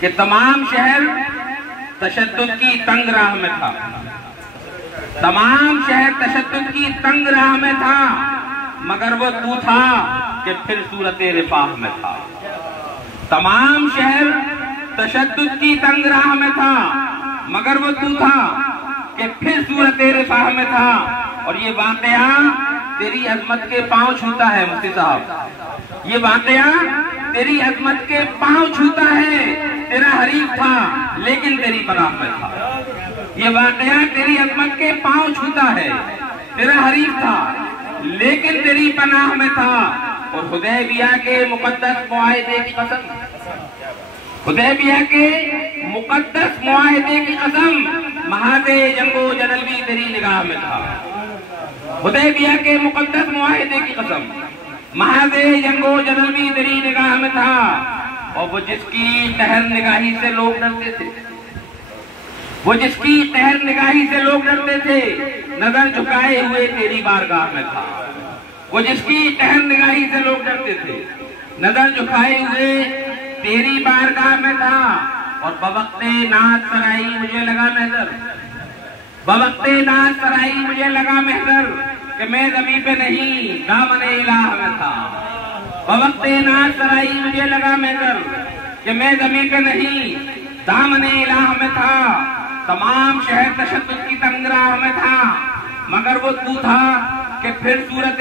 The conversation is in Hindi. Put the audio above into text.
कि तमाम शहर तशद्दुद की तंग राह में था, तमाम शहर तशद्दुद की तंग राह में था, मगर वो तू था कि फिर सूरत रिफाह में था। तमाम शहर तशद्दुद की तंग राह में था, मगर वो तू था कि फिर सूरत रिफाह में था। और ये वाकया तेरी अजमत के पांव छूता है मुफ्ती साहब, ये वाकया तेरी अजमत के पांव छूता है। तेरा हरीफ था लेकिन तेरी पनाह में था। ये वाकया तेरी अजमत के पांव छूता है, तेरा हरीफ था लेकिन तेरी पनाह में था। और हुदैबिया के मुकद्दस मुआहिदे की कसम, हुदैबिया के मुकद्दस मुआहिदे की कसम, महादे जंगो जदल भी तेरी निगाह में था। हुदैबिया के मुकद्दस मुआहिदे की कसम, महादे जंगो जदल भी तेरी निगाह में था। और वो जिसकी कहर निगाही से लोग डरते थे, वो जिसकी कहर निगाही से लोग डरते थे, नजर झुकाए हुए तेरी बारगाह में था। वो जिसकी कहर निगाही से लोग डरते थे, नजर झुकाए हुए तेरी बारगाह में था। और बवक्ते नाज सराई मुझे लगा महजर, बवक्ते नाज सराई मुझे लगा महजर कि मैं ज़मीं पे नहीं दामने इलाह में था। बवक्ते नाज सराई मुझे लगा महजर कि मैं ज़मीं पे नहीं दामने इलाह में था। तमाम शहर तशद्दुद की तंग राह में था, मगर वो तू था कि फिर सूरत